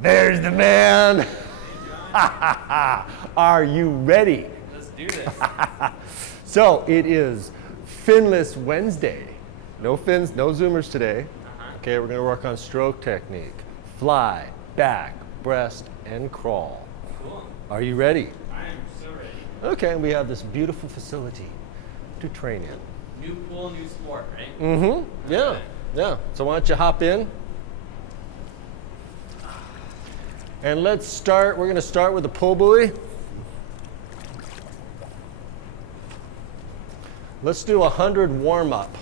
There's the man. Are you ready? Let's do this. So it is Finless Wednesday. No fins, no zoomers today. Okay, we're gonna work on stroke technique. Fly, back, breast, and crawl. Cool. Are you ready? I am so ready. Okay, and we have this beautiful facility to train in. New pool, new sport, right? Mm-hmm, yeah, yeah. So why don't you hop in? And let's start, we're gonna start with the pull buoy. Let's do 100 warm-up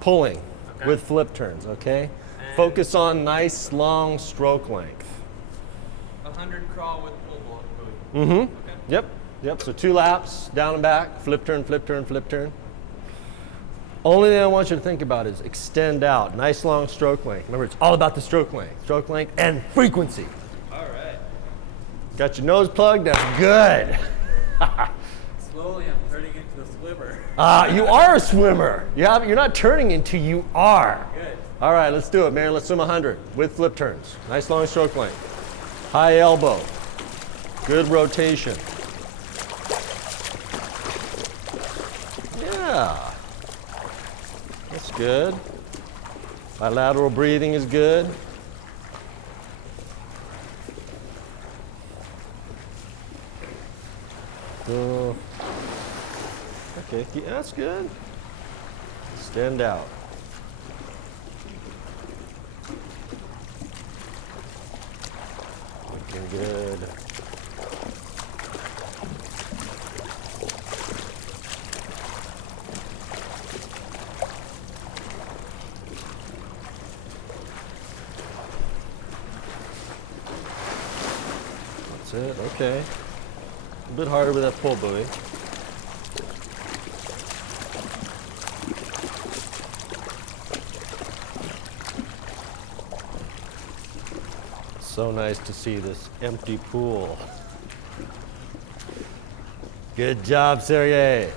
pulling with flip turns, okay? And Focus on nice, long stroke length. 100 crawl with pull buoy. Mm-hmm. Okay. Yep. So 2 laps, down and back, flip turn, flip turn, flip turn. Only thing I want you to think about is extend out. Nice long stroke length. Remember, it's all about the stroke length and frequency. All right. Got your nose plugged? That's good. Slowly, I'm turning into a swimmer. You are a swimmer. You're not turning into, you are. Good. All right, let's do it, man. Let's swim 100 with flip turns. Nice long stroke length. High elbow. Good rotation. Yeah. That's good. Bilateral breathing is good. Cool. Okay, yeah, that's good. Stand out. Looking good. That's it, okay. A bit harder with that pull buoy. So nice to see this empty pool. Good job, Sergei.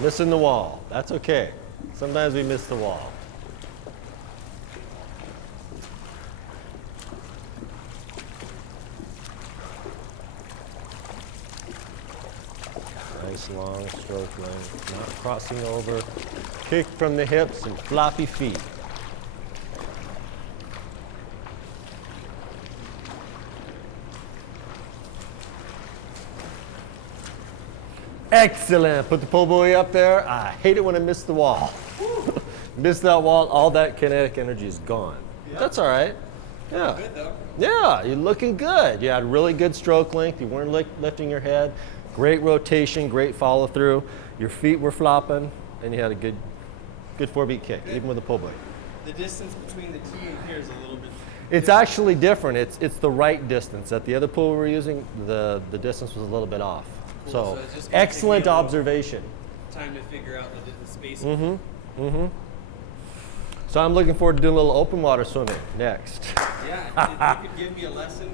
Missing the wall. That's okay. Sometimes we miss the wall. Nice long stroke length, not crossing over. Kick from the hips and floppy feet. Excellent. Put the pull buoy up there. I hate it when I miss the wall. Miss that wall, all that kinetic energy is gone. Yeah. That's all right. Yeah. Good though. Yeah, you're looking good. You had really good stroke length. You weren't lifting your head. Great rotation, great follow through. Your feet were flopping, and you had a good 4-beat kick, even with the pull buoy. The distance between the tee and here is a little bit. It's actually different. It's the right distance. At the other pool we were using, the distance was a little bit off. Cool. So it's just gonna excellent take me a observation. Time to figure out the spacing. So I'm looking forward to doing a little open water swimming next. Yeah, if you could give me a lesson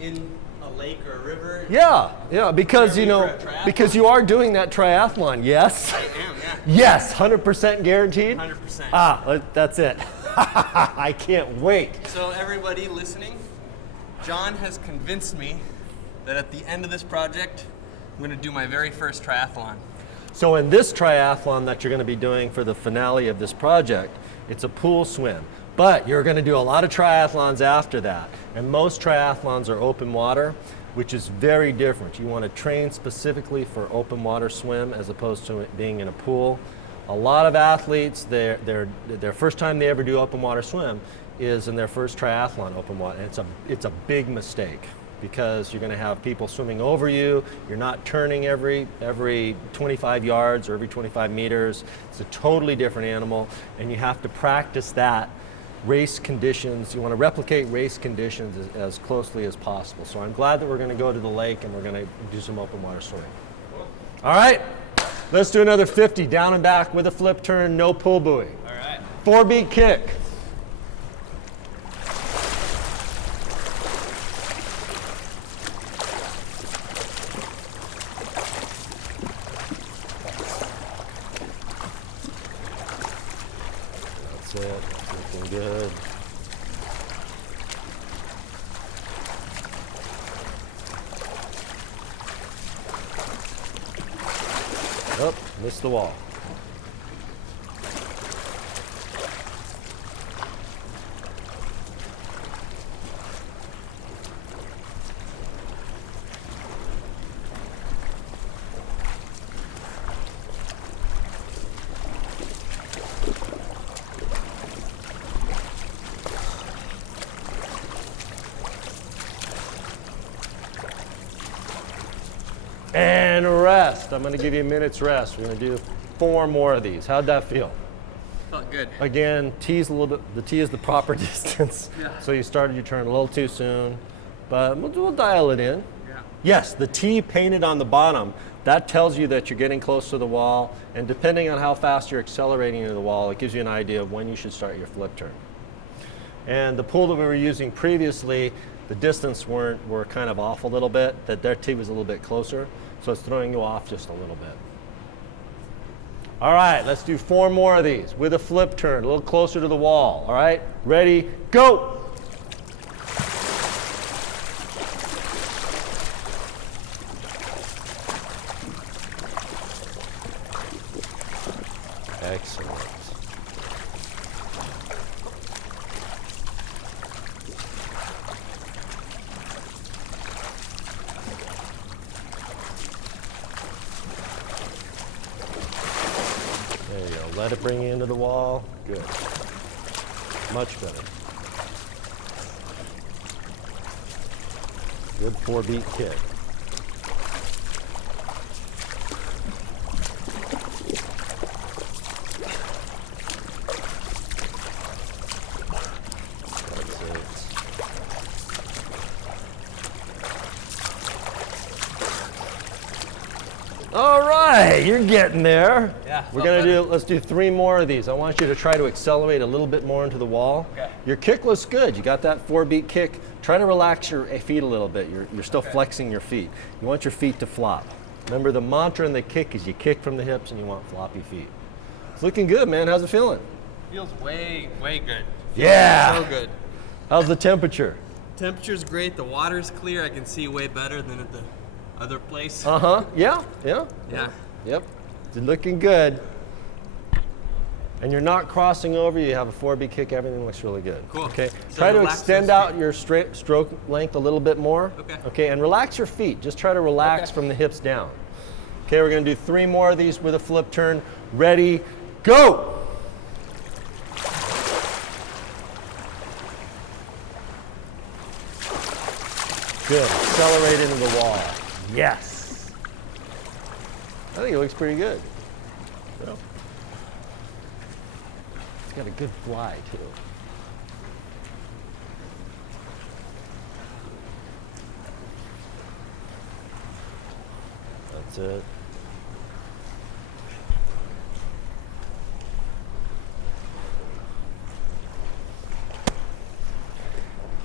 in a lake or a river. Yeah, because because you are doing that triathlon. Yes. I am. Yeah. Yes, 100% guaranteed. 100%. That's it. I can't wait. So everybody listening, John has convinced me that at the end of this project, I'm going to do my very first triathlon. So in this triathlon that you're going to be doing for the finale of this project, it's a pool swim. But you're going to do a lot of triathlons after that. And most triathlons are open water, which is very different. You want to train specifically for open water swim as opposed to it being in a pool. A lot of athletes, their first time they ever do open water swim is in their first triathlon open water. And it's a big mistake, because you're going to have people swimming over you. You're not turning every 25 yards or every 25 meters. It's a totally different animal, and you have to practice that race conditions. You want to replicate race conditions as closely as possible. So I'm glad that we're going to go to the lake and we're going to do some open water swimming. All right, let's do another 50 down and back with a flip turn, no pull buoy. All right. 4-beat kick. That's Looking good. Oh, missed the wall. And rest. I'm going to give you a minute's rest. We're going to do 4 more of these. How'd that feel? Felt good. Again, tee's a little bit, the tee is the proper distance. Yeah. So you started your turn a little too soon, but we'll dial it in. Yeah. Yes, the tee painted on the bottom, that tells you that you're getting close to the wall, and depending on how fast you're accelerating into the wall, it gives you an idea of when you should start your flip turn. And the pool that we were using previously, the distance were kind of off a little bit, that their tee was a little bit closer, so it's throwing you off just a little bit. All right, let's do 4 more of these with a flip turn, a little closer to the wall. All right, ready, go! Excellent. There you go. Let it bring you into the wall. Good. Much better. Good 4-beat kick. That's it. All right, you're getting there. Yeah, Let's do 3 more of these. I want you to try to accelerate a little bit more into the wall. Okay. Your kick looks good. You got that 4-beat kick. Try to relax your feet a little bit. You're still flexing your feet. You want your feet to flop. Remember, the mantra in the kick is you kick from the hips and you want floppy feet. It's looking good, man. How's it feeling? Feels way, way good. Yeah. So good. How's the temperature? Temperature's great. The water's clear. I can see way better than at the other place. Yeah. Yeah. Yep. It's looking good. And you're not crossing over. You have a 4-beat kick. Everything looks really good. Cool. Okay. So Try to relax extend those out feet. your stroke length a little bit more. Okay. Okay. And relax your feet. Just try to relax from the hips down. Okay. We're going to do 3 more of these with a flip turn. Ready, go. Good. Accelerate into the wall. Yes. I think it looks pretty good. Well, it's got a good fly, too. That's it.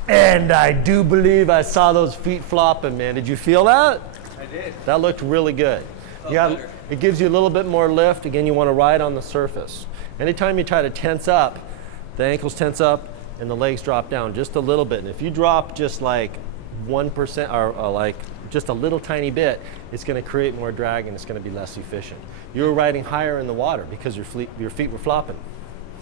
And I do believe I saw those feet flopping, man. Did you feel that? I did. That looked really good. Felt better. It gives you a little bit more lift. Again, you want to ride on the surface. Anytime you try to tense up, the ankles tense up and the legs drop down just a little bit. And if you drop just like 1% or like just a little tiny bit, it's going to create more drag and it's going to be less efficient. You were riding higher in the water because your feet were flopping.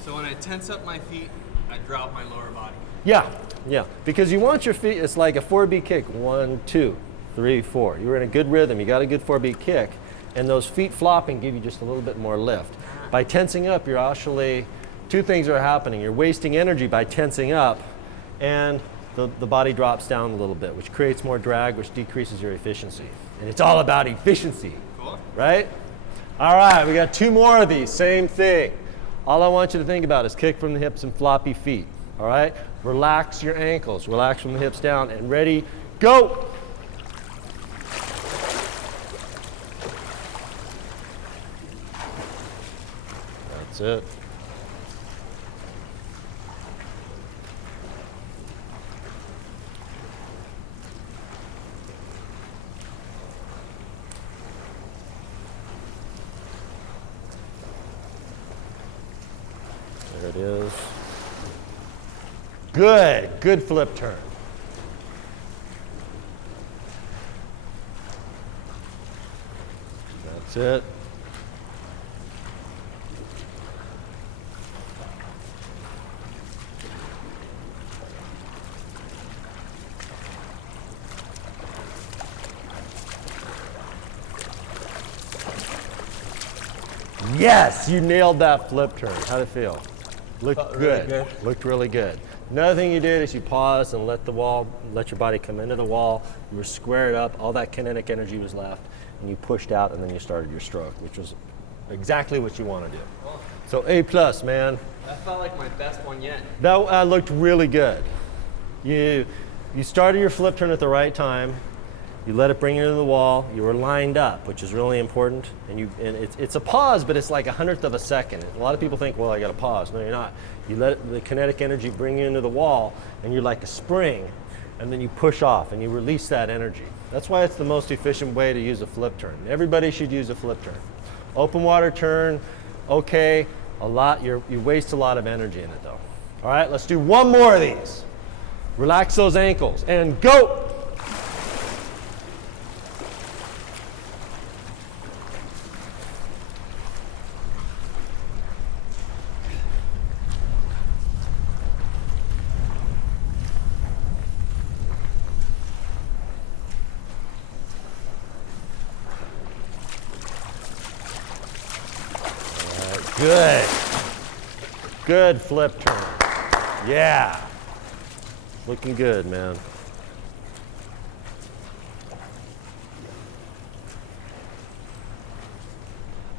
So when I tense up my feet, I drop my lower body. Yeah, because you want your feet, it's like a 4-beat kick. 1, 2, 3, 4. You're in a good rhythm. You got a good 4-beat kick. And those feet flopping give you just a little bit more lift. By tensing up, you're actually, 2 things are happening. You're wasting energy by tensing up, and the body drops down a little bit, which creates more drag, which decreases your efficiency. And it's all about efficiency, Cool. right? All right, we got 2 more of these, same thing. All I want you to think about is kick from the hips and floppy feet, all right? Relax your ankles, relax from the hips down, and ready, go! That's it. There it is. Good flip turn. That's it. Yes, you nailed that flip turn. How'd it feel? Looked really good. good. Looked really good. Another thing you did is you paused and let your body come into the wall. You were squared up. All that kinetic energy was left, and you pushed out, and then you started your stroke, which was exactly what you want to do. So A+, man. That felt like my best one yet. That looked really good. You started your flip turn at the right time. You let it bring you to the wall. You were lined up, which is really important. And it's a pause, but it's like 100th of a second. A lot of people think, well, I got to pause. No, you're not. You let the kinetic energy bring you into the wall, and you're like a spring, and then you push off, and you release that energy. That's why it's the most efficient way to use a flip turn. Everybody should use a flip turn. Open water turn, okay. You waste a lot of energy in it, though. All right, let's do one more of these. Relax those ankles, and go. Good. Good flip turn. Yeah. Looking good, man.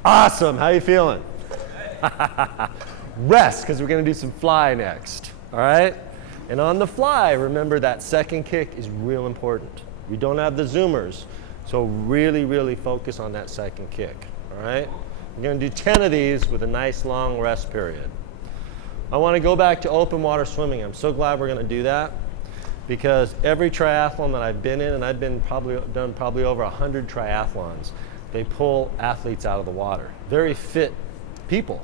Awesome. How you feeling? Rest, because we're going to do some fly next. All right? And on the fly, remember that second kick is real important. We don't have the zoomers, so really, really focus on that second kick. All right? We're going to do 10 of these with a nice long rest period. I want to go back to open water swimming. I'm so glad we're going to do that, because every triathlon that I've been in, and I've done probably over 100 triathlons, they pull athletes out of the water. Very fit people.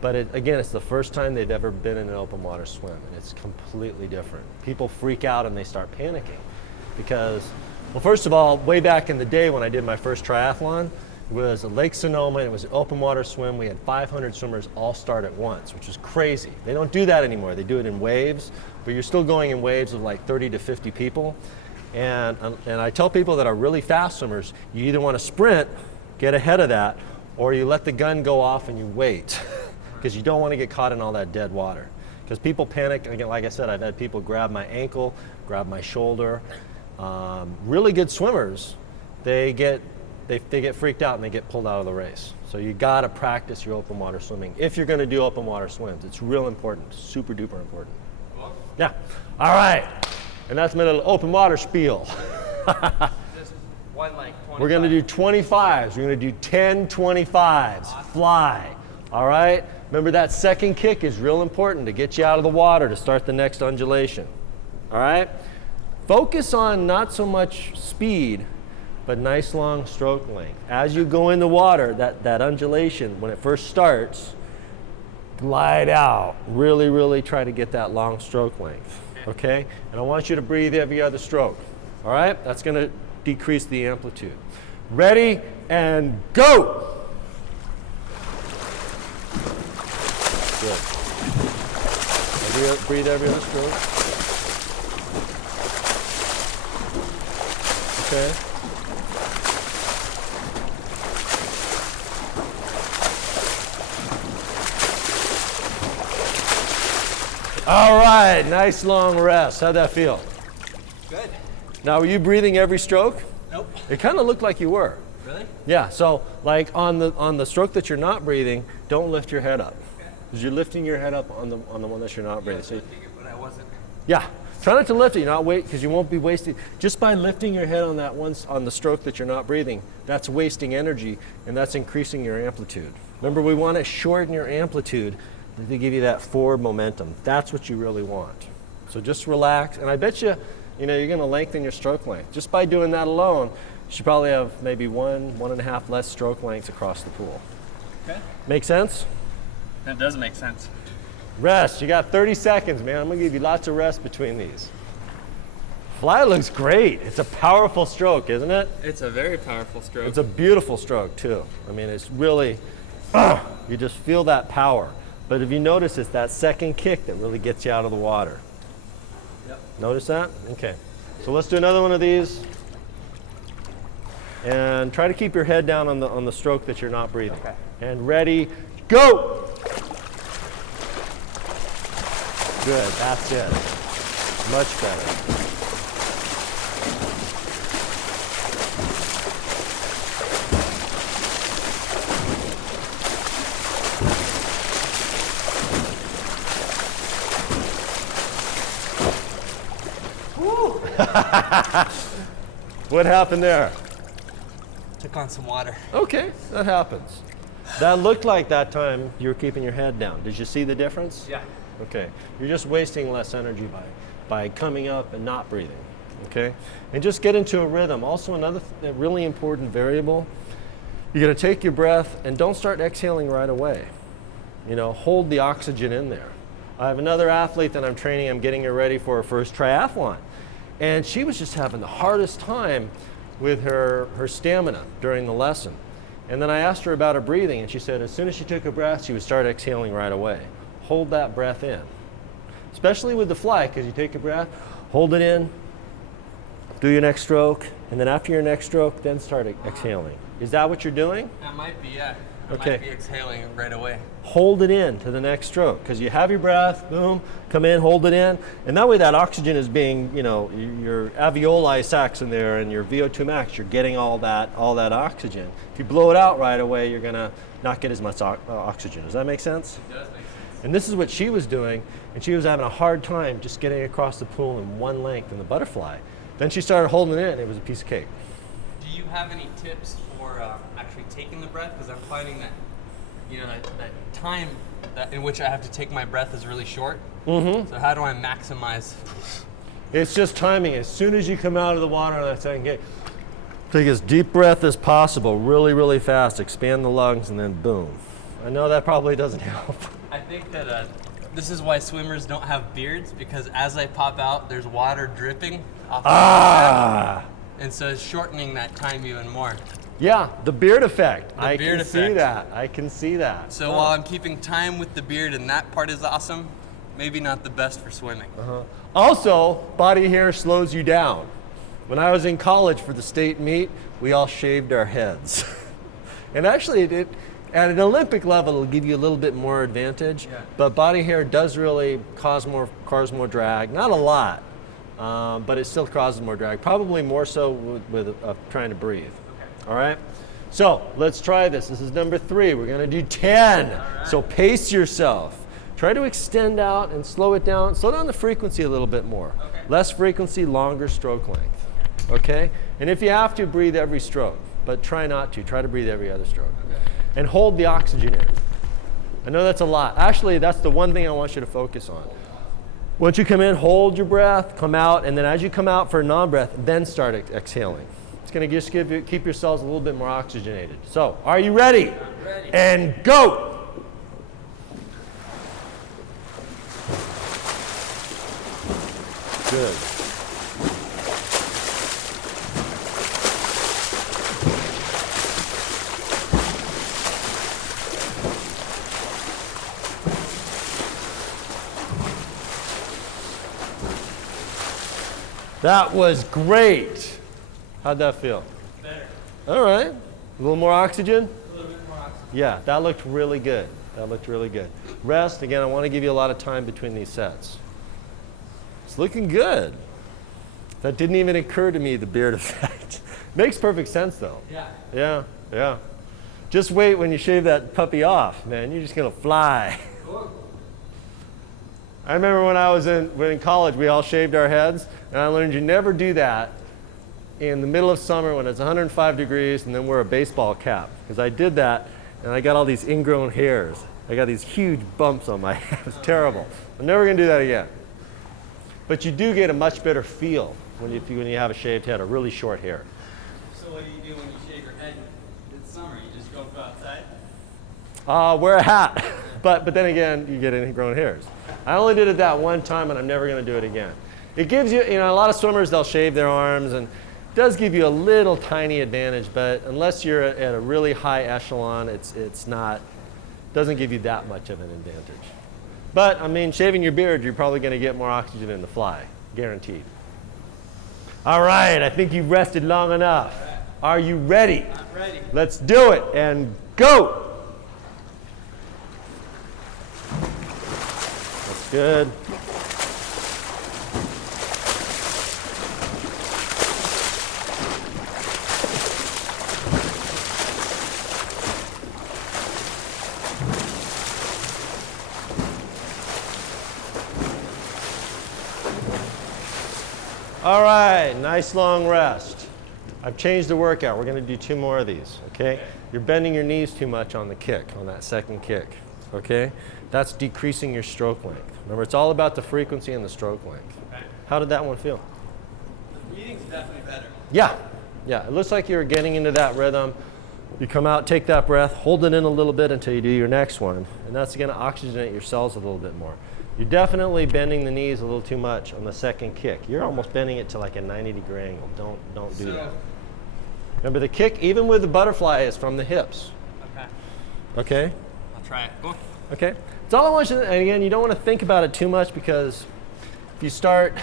But again, it's the first time they've ever been in an open water swim, and it's completely different. People freak out and they start panicking because, well, first of all, way back in the day when I did my first triathlon, it was at Lake Sonoma, and it was an open water swim. We had 500 swimmers all start at once, which is crazy. They don't do that anymore. They do it in waves, but you're still going in waves of like 30 to 50 people. And I tell people that are really fast swimmers, you either want to sprint, get ahead of that, or you let the gun go off and you wait, because you don't want to get caught in all that dead water. Because people panic. Again, like I said, I've had people grab my ankle, grab my shoulder. Really good swimmers, they get freaked out and they get pulled out of the race. So you got to practice your open water swimming if you're going to do open water swims. It's real important, super duper important. Cool. Yeah. All right. And that's my little open water spiel. Just one like 25. We're going to do 25s. We're going to do 10 25s. Awesome. Fly. All right? Remember, that second kick is real important to get you out of the water to start the next undulation. All right? Focus on not so much speed, but nice long stroke length. As you go in the water, that undulation, when it first starts, glide out. Really, really try to get that long stroke length. Okay? And I want you to breathe every other stroke. All right? That's going to decrease the amplitude. Ready and go! Good. Breathe every other stroke. Okay. All right, nice long rest. How'd that feel? Good. Now, were you breathing every stroke? Nope. It kind of looked like you were. Really? Yeah, so like on the stroke that you're not breathing, don't lift your head up. Because you're lifting your head up on the one that you're not breathing. So, But I wasn't. yeah, try not to lift it. You're not because you won't be wasting. Just by lifting your head on that one on the stroke that you're not breathing, that's wasting energy, and that's increasing your amplitude. Remember, we want to shorten your amplitude to give you that forward momentum. That's what you really want. So just relax, and I bet you're going to lengthen your stroke length. Just by doing that alone, you should probably have maybe 1.5 less stroke lengths across the pool. Okay. Make sense? That does make sense. Rest. You got 30 seconds, man. I'm going to give you lots of rest between these. Fly looks great. It's a powerful stroke, isn't it? It's a very powerful stroke. It's a beautiful stroke, too. I mean, it's really, you just feel that power. But if you notice, it's that second kick that really gets you out of the water. Yep. Notice that? Okay. So let's do another one of these. And try to keep your head down on the stroke that you're not breathing. Okay. And ready, go! Good, that's it. Much better. What happened there? Took on some water. Okay, that happens. That looked like that time you were keeping your head down. Did you see the difference? Yeah. Okay, you're just wasting less energy by coming up and not breathing, okay? And just get into a rhythm. Also another really important variable, you're gonna take your breath and don't start exhaling right away. You know, hold the oxygen in there. I have another athlete that I'm training, I'm getting her ready for her first triathlon. And she was just having the hardest time with her stamina during the lesson. And then I asked her about her breathing, and she said as soon as she took a breath, she would start exhaling right away. Hold that breath in. Especially with the fly, because you take a breath, hold it in, do your next stroke, and then after your next stroke, then start exhaling. Is that what you're doing? That might be, yeah. I Okay. might be exhaling right away. Hold it in to the next stroke, because you have your breath, boom, come in, hold it in, and that way that oxygen is being, you know, your alveoli sacs in there and your VO2 max, you're getting all that oxygen. If you blow it out right away, you're gonna not get as much oxygen. Does that make sense? It does make sense. And this is what she was doing, and she was having a hard time just getting across the pool in one length in the butterfly. Then she started holding it in, and it was a piece of cake. Do you have any tips for actually taking the breath? Because I'm finding that, you know, that time in which I have to take my breath is really short. Mm-hmm. So how do I maximize? It's just timing. As soon as you come out of the water on that second kick, take as deep breath as possible, really, really fast, expand the lungs, and then boom. I know that probably doesn't help. I think that this is why swimmers don't have beards, because as I pop out, there's water dripping off my head. And so it's shortening that time even more. Yeah, the beard effect. I beard can see effect. that. I can see that. So while I'm keeping time with the beard and that part is awesome, maybe not the best for swimming. Also, body hair slows you down. When I was in college for the state meet, we all shaved our heads. And actually, at an Olympic level, it'll give you a little bit more advantage. Yeah. But body hair does really cause more drag. Not a lot, but it still causes more drag. Probably more so with trying to breathe. Okay. All right? So let's try this. This is number 3. We're going to do 10. All right. So pace yourself. Try to extend out and slow it down. Slow down the frequency a little bit more. Okay. Less frequency, longer stroke length. Okay? And if you have to, breathe every stroke. But try not to. Try to breathe every other stroke. Okay. And hold the oxygen in. I know that's a lot. Actually, that's the one thing I want you to focus on. Once you come in, hold your breath, come out, and then as you come out for a non-breath, then start exhaling. It's going to just keep yourselves a little bit more oxygenated. So, are you ready? I'm ready. And go! Good. That was great. How'd that feel? Better. All right. A little more oxygen? A little bit more oxygen. Yeah, that looked really good. That looked really good. Rest, again, I want to give you a lot of time between these sets. It's looking good. That didn't even occur to me, the beard effect. Makes perfect sense, though. Yeah. Yeah, yeah. Just wait when you shave that puppy off, man. You're just going to fly. Cool. I remember when I was in college, we all shaved our heads, and I learned you never do that in the middle of summer when it's 105 degrees and then wear a baseball cap. Because I did that, and I got all these ingrown hairs. I got these huge bumps on my head. It was terrible. I'm never going to do that again. But you do get a much better feel when you have a shaved head, or really short hair. So what do you do when you shave your head in summer? You just go outside? Wear a hat. but then again, you get ingrown hairs. I only did it that one time, and I'm never going to do it again. It gives you, a lot of swimmers, they'll shave their arms, and it does give you a little tiny advantage, but unless you're at a really high echelon, it's not, doesn't give you that much of an advantage. But, I mean, shaving your beard, you're probably going to get more oxygen in the fly, guaranteed. All right, I think you've rested long enough. Are you ready? I'm ready. Let's do it, and go! That's good. All right, nice long rest. I've changed the workout. We're going to do 2 more of these, okay? You're bending your knees too much on the kick, on that second kick, okay? That's decreasing your stroke length. Remember, it's all about the frequency and the stroke length. Okay. How did that one feel? The reading's definitely better. Yeah, it looks like you're getting into that rhythm. You come out, take that breath, hold it in a little bit until you do your next one, and that's going to oxygenate your cells a little bit more. You're definitely bending the knees a little too much on the second kick. You're almost bending it to like a 90-degree angle. Don't do that. Remember, the kick, even with the butterfly, is from the hips. Okay. Okay? I'll try it. Cool. Okay? It's all I want you to, and again, you don't want to think about it too much, because if you start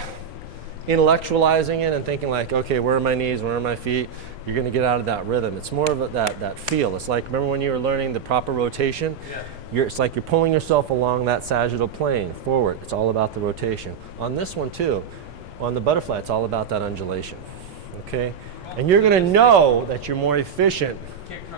intellectualizing it and thinking like, okay, where are my knees, where are my feet, you're going to get out of that rhythm. It's more of that feel. It's like, remember when you were learning the proper rotation? Yeah. It's like you're pulling yourself along that sagittal plane forward. It's all about the rotation. On this one too, on the butterfly, it's all about that undulation. Okay? And you're going to know that you're more efficient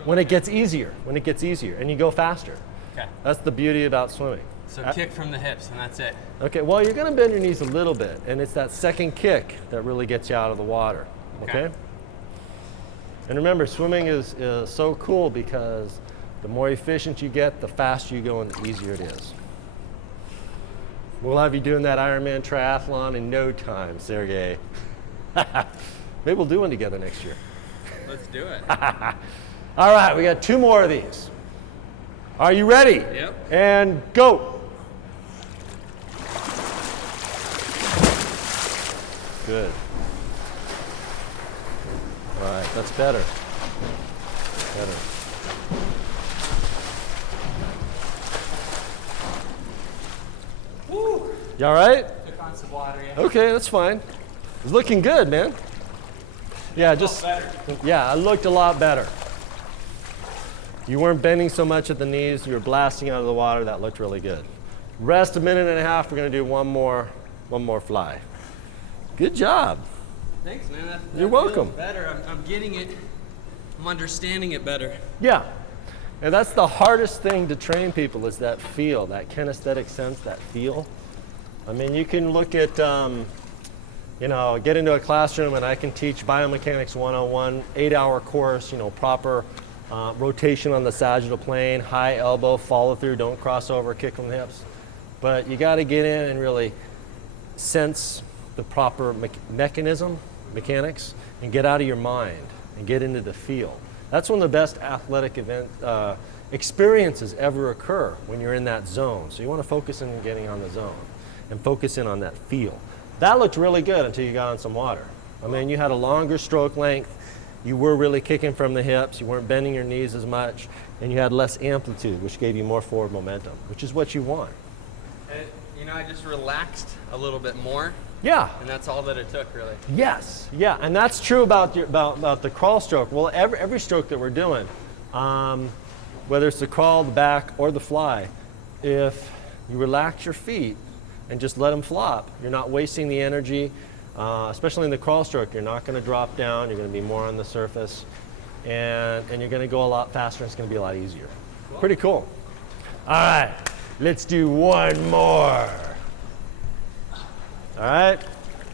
when it gets easier, and you go faster. Okay. That's the beauty about swimming. So kick from the hips, and that's it. Okay, well, you're going to bend your knees a little bit, and it's that second kick that really gets you out of the water. Okay? And remember, swimming is so cool because the more efficient you get, the faster you go and the easier it is. We'll have you doing that Ironman triathlon in no time, Sergei. Maybe we'll do one together next year. Let's do it. All right, we got 2 more of these. Are you ready? Yep. And go. Good. All right, that's better. Better. Woo! You all right? Took on some water, yeah. Okay, that's fine. It's looking good, man. Yeah, I looked a lot better. You weren't bending so much at the knees. You were blasting out of the water. That looked really good. Rest a minute and a half. We're going to do one more fly. Good job. Thanks, man. That You're welcome. feels better. I'm getting it. I'm understanding it better. Yeah. And that's the hardest thing to train people, is that feel, that kinesthetic sense, that feel. I mean, you can look at, get into a classroom and I can teach biomechanics 101, 8-hour course, proper rotation on the sagittal plane, high elbow, follow through, don't cross over, kick from the hips. But you got to get in and really sense the proper mechanics, and get out of your mind and get into the feel. That's when the best athletic experiences ever occur, when you're in that zone. So you want to focus in getting on the zone and focus in on that feel. That looked really good until you got on some water. I mean, you had a longer stroke length. You were really kicking from the hips. You weren't bending your knees as much, and you had less amplitude, which gave you more forward momentum, which is what you want. And, I just relaxed a little bit more. Yeah. And that's all that it took, really. Yes. Yeah. And that's true about the crawl stroke. Well, every stroke that we're doing, whether it's the crawl, the back, or the fly, if you relax your feet and just let them flop, you're not wasting the energy. Especially in the crawl stroke, you're not going to drop down. You're going to be more on the surface, and you're going to go a lot faster. And it's going to be a lot easier. Cool. Pretty cool. All right, let's do one more. All right.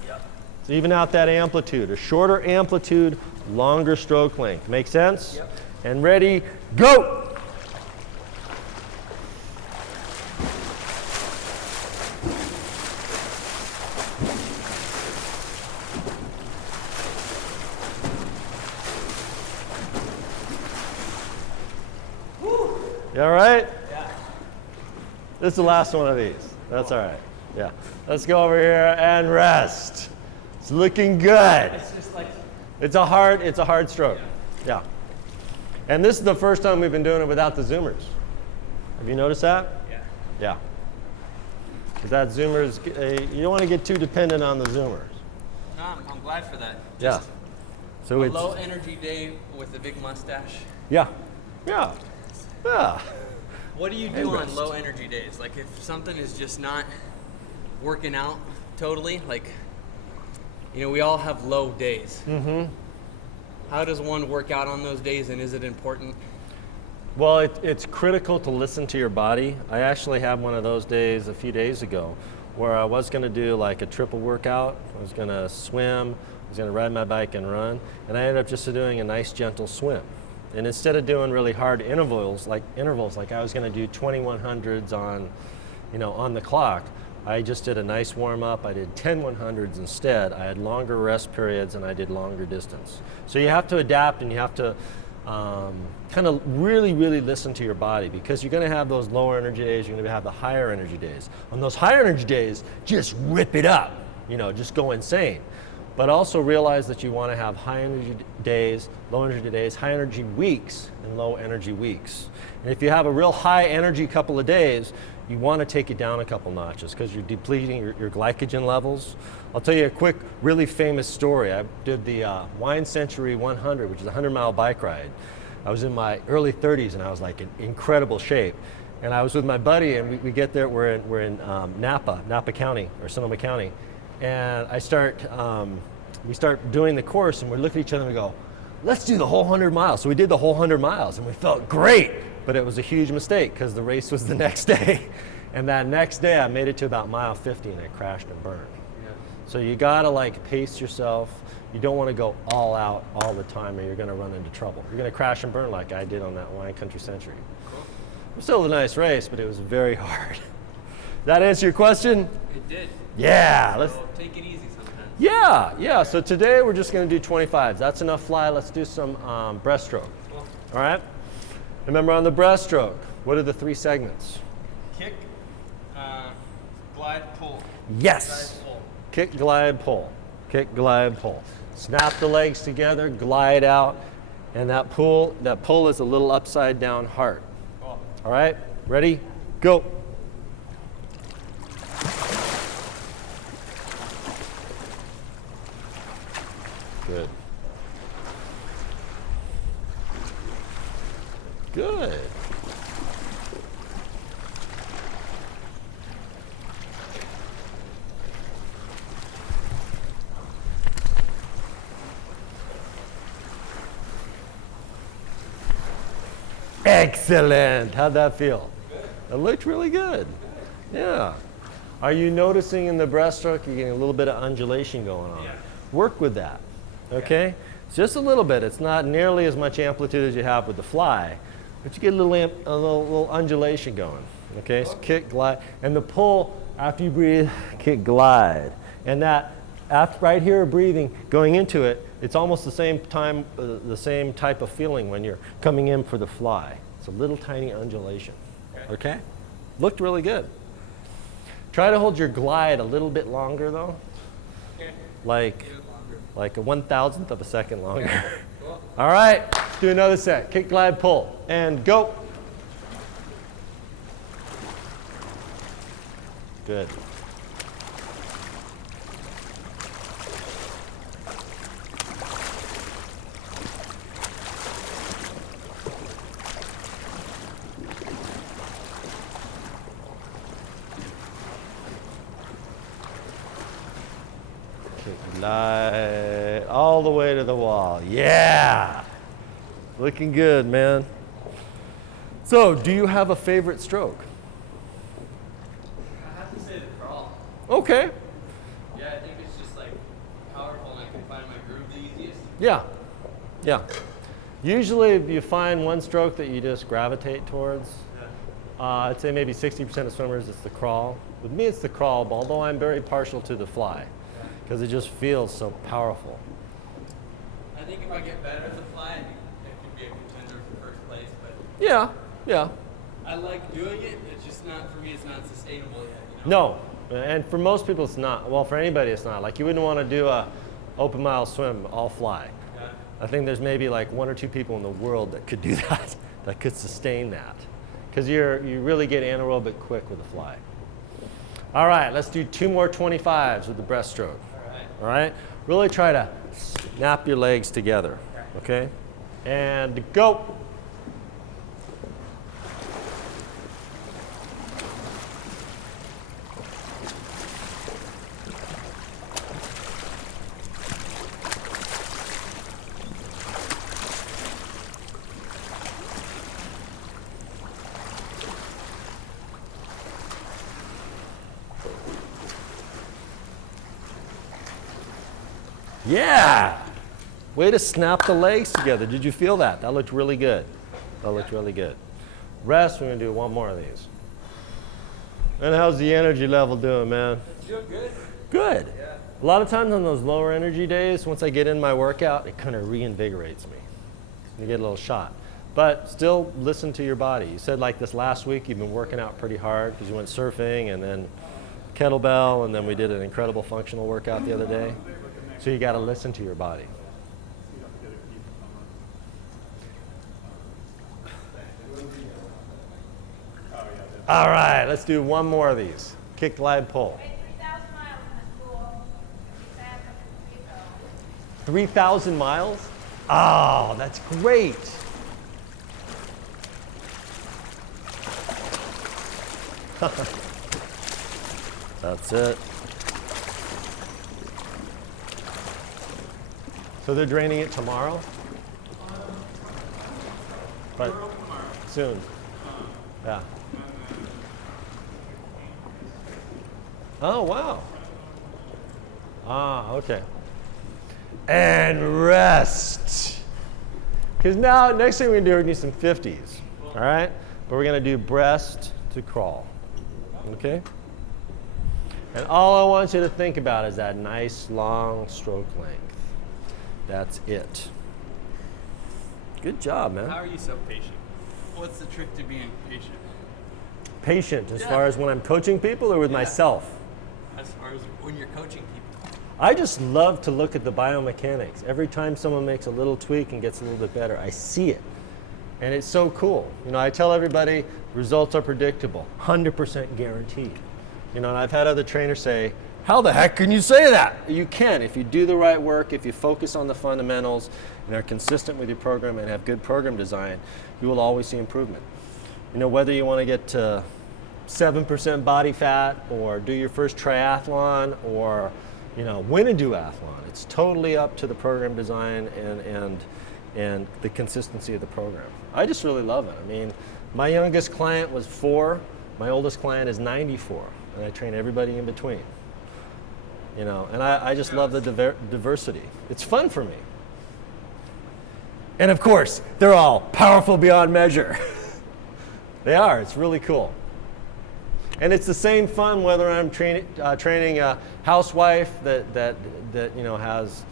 Yep. So even out that amplitude, a shorter amplitude, longer stroke length. Make sense? Yep. And ready, go. You all right? Yeah. This is the last one of these. That's all right. Yeah. Let's go over here and rest. It's looking good. It's just like It's a hard stroke. Yeah. And this is the first time we've been doing it without the zoomers. Have you noticed that? yeah. Yeah. Because that zoomers, you don't want to get too dependent on the zoomers. No, I'm glad for that. Yeah. Just So a it's low energy day with a big mustache. yeah. Yeah. Yeah. What do you Hey, do on rest. low energy days? Like if something is just not working out totally, like, you know, we all have low days. Mm-hmm. How does one work out on those days, and is it important? Well, it's critical to listen to your body. I actually had one of those days a few days ago where I was going to do like a triple workout. I was going to swim, I was going to ride my bike and run, and I ended up just doing a nice gentle swim. And instead of doing really hard intervals like I was going to do 2100s on the clock, I just did a nice warm up. I did 10 100s instead. I had longer rest periods and I did longer distance. So you have to adapt, and you have to kind of really, really listen to your body, because you're going to have those lower energy days, you're going to have the higher energy days. On those higher energy days, just rip it up, just go insane. But also realize that you want to have high energy days, low energy days, high energy weeks, and low energy weeks. And if you have a real high energy couple of days, you want to take it down a couple notches because you're depleting your glycogen levels. I'll tell you a quick, really famous story. I did the Wine Century 100, which is a 100-mile bike ride. I was in my early 30s and I was like in incredible shape. And I was with my buddy, and we get there, we're in Napa County, or Sonoma County. And we start doing the course, and we look at each other and we go, let's do the whole 100 miles. So we did the whole 100 miles, and we felt great, but it was a huge mistake because the race was the next day. And that next day I made it to about mile 50 and I crashed and burned. Yeah. So you gotta pace yourself. You don't want to go all out all the time, or you're gonna run into trouble. You're gonna crash and burn like I did on that Wine Country Century. Cool. It was still a nice race, but it was very hard. That answer your question? It did. Yeah, So take it easy sometimes. Yeah. So today we're just going to do 25s. That's enough fly. Let's do some breaststroke. Cool. All right. Remember, on the breaststroke, what are the 3 segments? Kick, glide, pull. Yes. Glide, pull. Kick, glide, pull. Kick, glide, pull. Snap the legs together, glide out, and that pull is a little upside down heart. Cool. All right. Ready? Go. Good. Good. Excellent. How'd that feel? Good. It looked really good. Yeah. Are you noticing in the breaststroke you're getting a little bit of undulation going on? Yeah. Work with that. Okay? It's just a little bit. It's not nearly as much amplitude as you have with the fly, but you get a little undulation going. Okay? So kick, glide, and the pull after you breathe, kick, glide. And that right here, breathing, going into it, it's almost the same type of feeling when you're coming in for the fly. It's a little tiny undulation. Okay? Looked really good. Try to hold your glide a little bit longer though. Okay. Like Do it longer. a 1,000th of a second longer. Cool. All right, let's do another set. Kick, glide, pull, and go. Good. Glide all the way to the wall. Yeah. Looking good, man. So, do you have a favorite stroke? I have to say the crawl. Okay. Yeah, I think it's just like powerful, and I can find my groove the easiest. Yeah. Yeah. Usually, if you find one stroke that you just gravitate towards, I'd say maybe 60% of swimmers, it's the crawl. With me, it's the crawl, although I'm very partial to the fly, because it just feels so powerful. I think if I get better at the fly, I think it could be a contender for first place. But Yeah, yeah. I like doing it. It's just not, for me, it's not sustainable yet. You know? No, and for most people it's not. Well, for anybody it's not. Like you wouldn't want to do a open mile swim all fly. Yeah. I think there's maybe like 1 or 2 people in the world that could do that, that could sustain that. Because you really get anaerobic quick with a fly. All right, let's do 2 more 25s with the breaststroke. All right? Really try to snap your legs together, okay? And go. Yeah! Way to snap the legs together. Did you feel that? That looked really good. That looked really good. Rest, we're going to do 1 more of these. And how's the energy level doing, man? It's doing good. Good. Yeah. A lot of times on those lower energy days, once I get in my workout, it kind of reinvigorates me. You get a little shot. But still listen to your body. You said like this last week, you've been working out pretty hard because you went surfing and then kettlebell, and then we did an incredible functional workout the other day. So you got to listen to your body. All right, let's do 1 more of these. Kick, glide, pull. 3,000 miles in the school. 3,000 miles? Oh, that's great. That's it. So they're draining it tomorrow? But soon. Yeah. Oh, wow. Ah, okay. And rest. Because now, next thing we're going to do, we're going to do some 50s. All right? But we're going to do breast to crawl. Okay? And all I want you to think about is that nice, long stroke length. That's it. Good job, man. How are you so patient? What's the trick to being patient? Patient as far as when I'm coaching people or with myself? As far as when you're coaching people. I just love to look at the biomechanics. Every time someone makes a little tweak and gets a little bit better, I see it. And it's so cool. You know, I tell everybody results are predictable, 100% guaranteed. You know, and I've had other trainers say, how the heck can you say that? You can. If you do the right work, if you focus on the fundamentals and are consistent with your program and have good program design, you will always see improvement. You know, whether you want to get to 7% body fat or do your first triathlon or, you know, win a duathlon, it's totally up to the program design and the consistency of the program. I just really love it. I mean, my youngest client was 4, my oldest client is 94, and I train everybody in between. You know, and I just love the diversity. It's fun for me. And of course, they're all powerful beyond measure. They are. It's really cool. And it's the same fun whether I'm training a housewife that you know has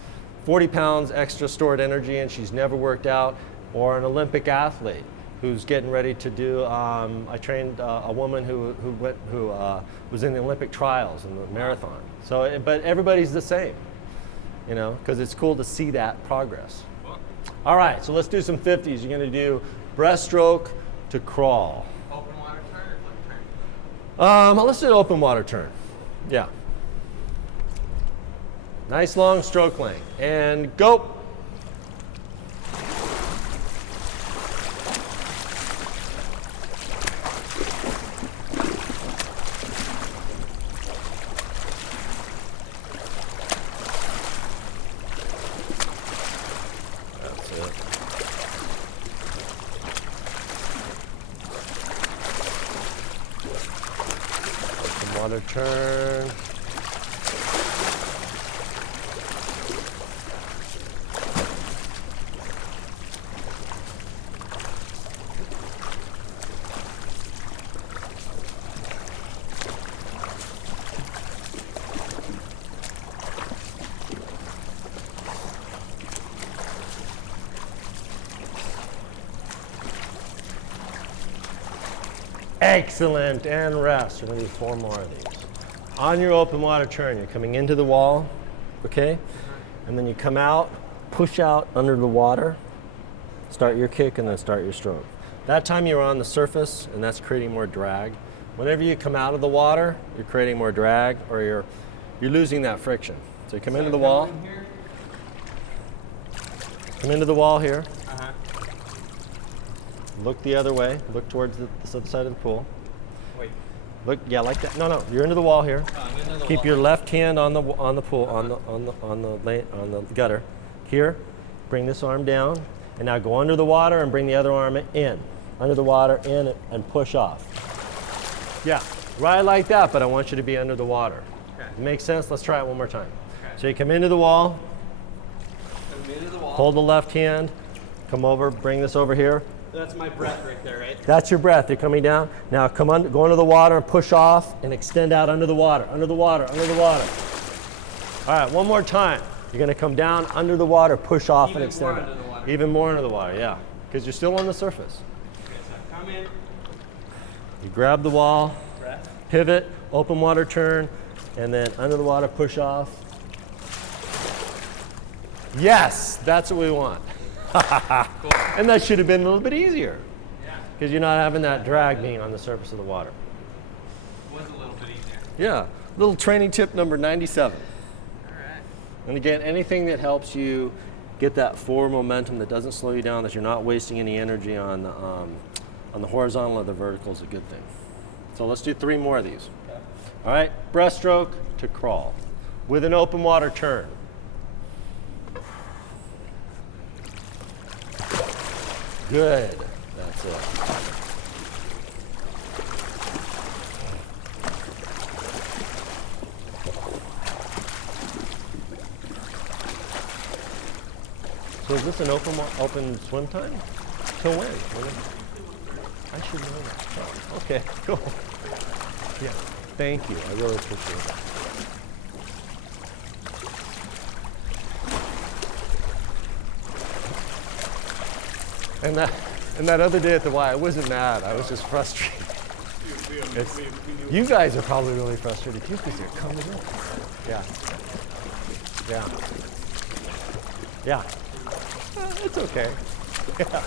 40 pounds extra stored energy and she's never worked out, or an Olympic athlete who's getting ready to do. I trained a woman who was in the Olympic trials in the marathon. So, but everybody's the same, you know, because it's cool to see that progress. All right, so let's do some 50s. You're going to do breaststroke to crawl. Open water turn or flip turn? Let's do an open water turn. Yeah. Nice long stroke length. And go. Water turn. Excellent, and rest. We're gonna do 4 more of these. On your open water turn, you're coming into the wall, okay? And then you come out, push out under the water, start your kick, and then start your stroke. That time you're on the surface, and that's creating more drag. Whenever you come out of the water, you're creating more drag, or you're losing that friction. So you come into the wall. Come into the wall here. Look the other way. Look towards the other side of the pool. Wait. Look, yeah, like that. No, you're into the wall here. I'm into the Keep wall. your left hand on the pool, on the gutter. Here, bring this arm down, and now go under the water and bring the other arm in. Under the water, in, and push off. Yeah, right like that, but I want you to be under the water. Okay. Makes sense? Let's try it one more time. Okay. So you come into the wall, I'm into the wall. hold the left hand, come over, bring this over here. That's my breath right there, right? That's your breath. You're coming down. Now go under the water and push off and extend out under the water, under the water, under the water. All right, one more time. You're going to come down under the water, push off, and extend more out. under the water. Even more under the water, yeah. Because you're still on the surface. Okay, so come in, You grab the wall, breath. pivot, open water turn, and then under the water, push off. Yes, that's what we want. Cool. And that should have been a little bit easier Yeah, because you're not having that drag being on the surface of the water. was a little bit easier. Yeah, little training tip number 97. All right. And again, anything that helps you get that forward momentum, that doesn't slow you down, that you're not wasting any energy on the horizontal or the vertical is a good thing. So let's do 3 more of these. Okay. All right, breaststroke to crawl with an open water turn. Good, that's it. So is this an open swim time? Till when? I should know that. Oh, okay, cool. Yeah, thank you. I really appreciate that. And that other day at the Y, I wasn't mad. I was just frustrated. You guys are probably really frustrated too because you're coming in. Yeah. Yeah. Yeah. It's okay. Yeah.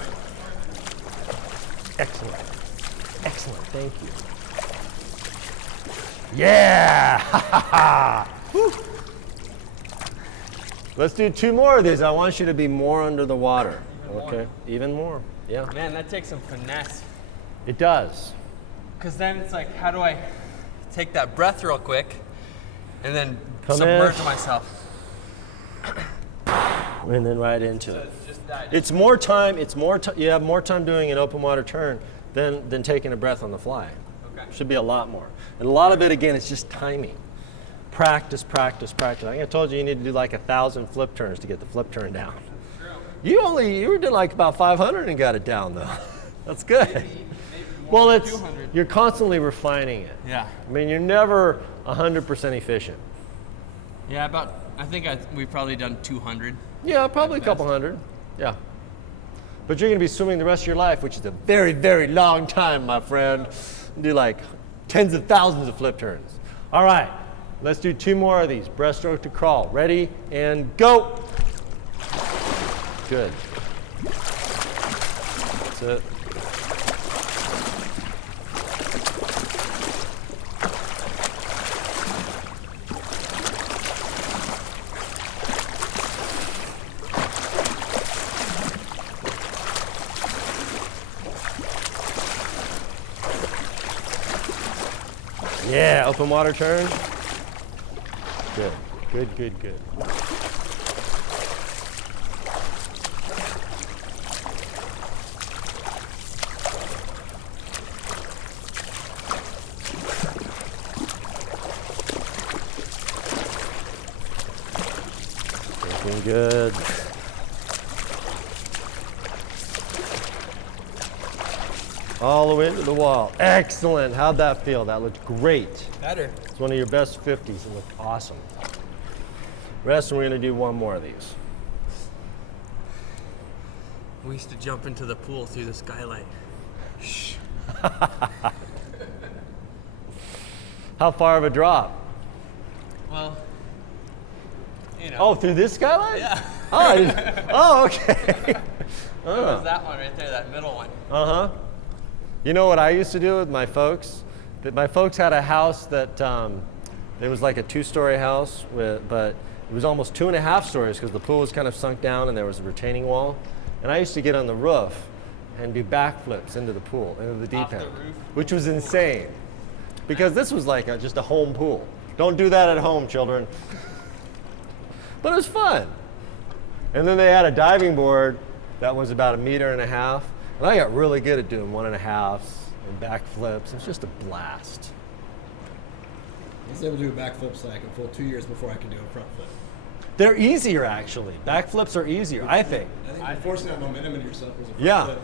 Excellent. Excellent. Thank you. Yeah! Woo. Let's do 2 more of these. I want you to be more under the water. Okay? Even more. Yeah. Man, that takes some finesse. It does. Because then it's like, how do I take that breath real quick and then Come submerge in. myself? And then right into So it. it's just that. It's more time. You have more time doing an open water turn than taking a breath on the fly. Okay. Should be a lot more. And a lot of it, again, is just timing. Practice, practice, practice. I think I told you you need to do like 1,000 flip turns to get the flip turn down. True. You did like about 500 and got it down though. That's good. Maybe Well, more, it's 200. you're constantly refining it. Yeah. I mean, you're never 100% efficient. Yeah, we've probably done 200. Yeah, probably a couple hundred. Yeah. But you're going to be swimming the rest of your life, which is a very, very long time, my friend. Do like tens of thousands of flip turns. All right, let's do 2 more of these. Breaststroke to crawl. Ready and go. Good. That's it. Yeah, open water turn. Good, good, good, good. Looking good. All the way into the wall. Excellent. How'd that feel? That looked great. Better. It's one of your best 50s. It looked awesome. Rest, and we're going to do 1 more of these. We used to jump into the pool through the skylight. Shh. How far of a drop? Well, you know. Oh, through this skylight? Yeah. Oh, okay. It was that one right there, that middle one. Uh-huh. You know what I used to do with my folks? That my folks had a house that it was like a 2-story house, but it was almost 2.5 stories because the pool was kind of sunk down and there was a retaining wall. And I used to get on the roof and do backflips into the pool, into the deep Off the end, roof? which was insane because this was like just a home pool. Don't do that at home, children. But it was fun. And then they had a diving board that was about 1.5 meters, and I got really good at doing 1.5s and backflips. It's just a blast. I was able to do backflips like a full 2 years before I could do a front flip. They're easier, actually. Backflips are easier, I think. I think you're forcing that momentum into yourself as a front Yeah. flip.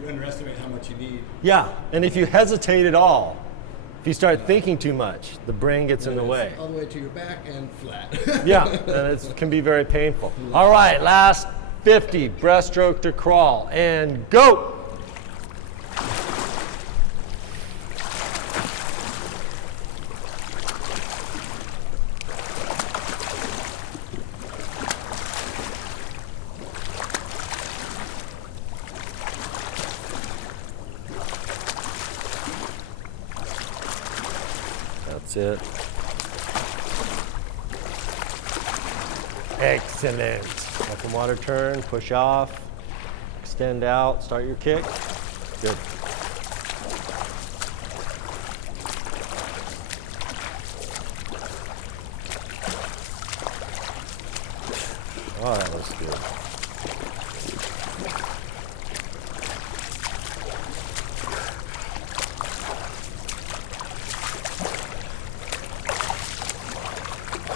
You underestimate how much you need. Yeah, and if you hesitate at all, if you start thinking too much, the brain gets in the And way. it's all the way to your back and flat. Yeah, and it can be very painful. All right, last 50, breaststroke to crawl, and go! That's it. Excellent. Open water turn, push off, extend out, start your kick. Good. Oh, that was good.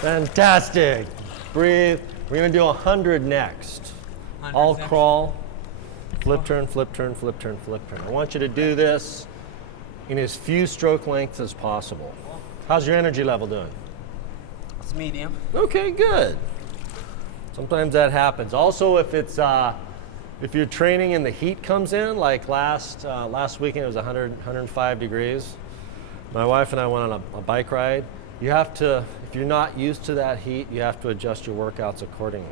Fantastic. Breathe. We're going to do 100 next. 100 All next. crawl. Flip turn, flip turn, flip turn, flip turn. I want you to do this in as few stroke lengths as possible. How's your energy level doing? It's medium. Okay, good. Sometimes that happens. Also, if your training and the heat comes in, like last weekend it was 105 degrees. My wife and I went on a bike ride. You have to, if you're not used to that heat, you have to adjust your workouts accordingly.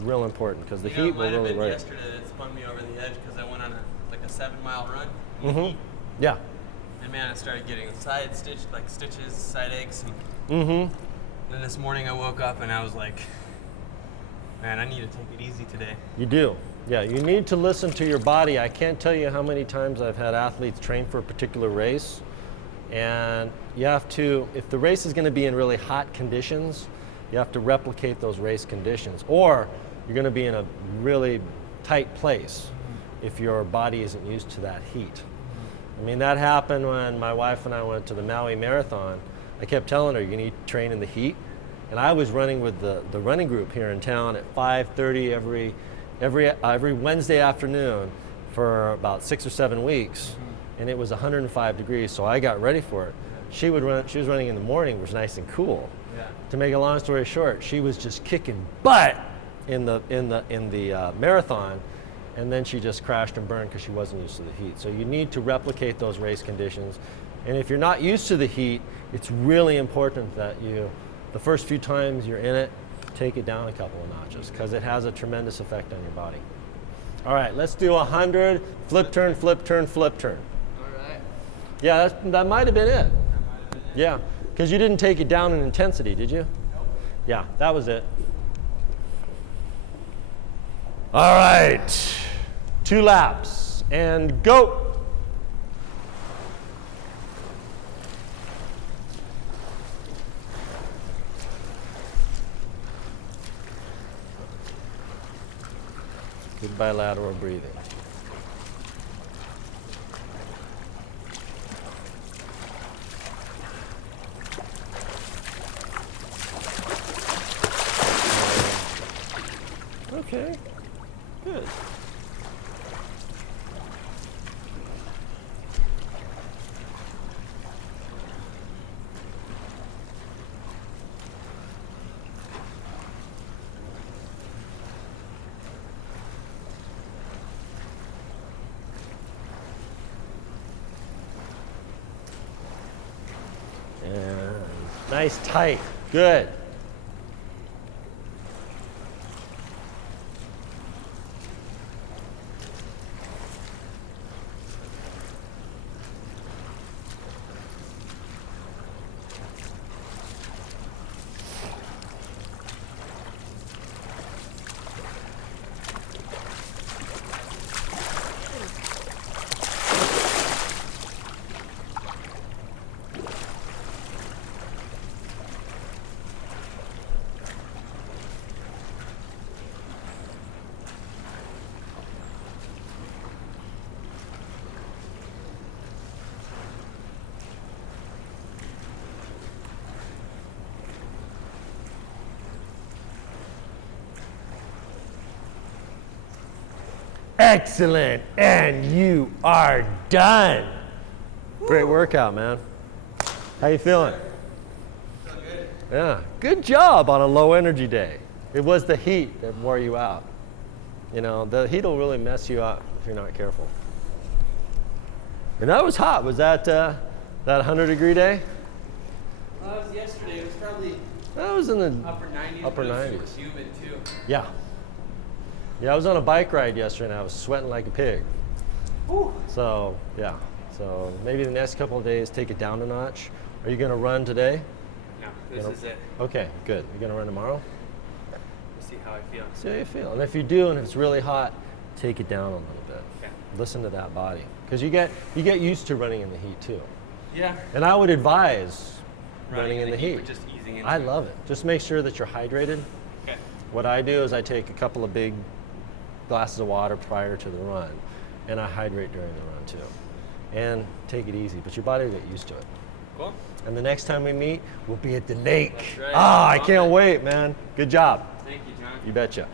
Real important because the You know, heat it will might have really been work. yesterday that spun me over the edge because I went on a 7-mile run. Mm-hmm. Yeah. And man, I started getting stitches, side aches. And Mm-hmm. then this morning I woke up and I was like, man, I need to take it easy today. You do. Yeah, you need to listen to your body. I can't tell you how many times I've had athletes train for a particular race. And you have to, if the race is going to be in really hot conditions, you have to replicate those race conditions. Or you're going to be in a really tight place if your body isn't used to that heat. I mean, that happened when my wife and I went to the Maui Marathon. I kept telling her, you need to train in the heat. And I was running with the running group here in town at 5:30 every Wednesday afternoon for about 6 or 7 weeks. And it was 105 degrees, so I got ready for it. She was running in the morning, which was nice and cool. Yeah. To make a long story short, she was just kicking butt in the marathon, and then she just crashed and burned because she wasn't used to the heat. So you need to replicate those race conditions. And if you're not used to the heat, it's really important that the first few times you're in it, take it down a couple of notches because it has a tremendous effect on your body. All right, let's do 100, flip turn, flip turn, flip turn. All right. Yeah, that might have been it. Yeah, because you didn't take it down in intensity, did you? Nope. Yeah, that was it. All right, 2 laps and go. Good bilateral breathing. Okay, good. Nice, tight. Good. Excellent, and you are done. Great workout, man. How you feeling? Feel good. Yeah, good job on a low energy day. It was the heat that wore you out. You know, the heat will really mess you up if you're not careful. And that was hot. Was that that 100-degree day? Well, that was yesterday. It was probably That was in the upper 90s. upper but it was 90s. super humid too. Yeah. Yeah, I was on a bike ride yesterday and I was sweating like a pig. Whew. So, yeah. So maybe the next couple of days, take it down a notch. Are you going to run today? No, this is it. Okay, good. You going to run tomorrow? We'll see how I feel. See how you feel. And if you do, and if it's really hot, take it down a little bit. Okay. Listen to that body. Because you get used to running in the heat too. Yeah. And I would advise running in the heat. Or just easing into I it. love it. Just make sure that you're hydrated. Okay. What I do is I take a couple of big glasses of water prior to the run, and I hydrate during the run too. And take it easy, but your body will get used to it. Cool. And the next time we meet, we'll be at the lake. That's right. Ah, I Love can't it. wait, man. Good job. Thank you, John. You betcha.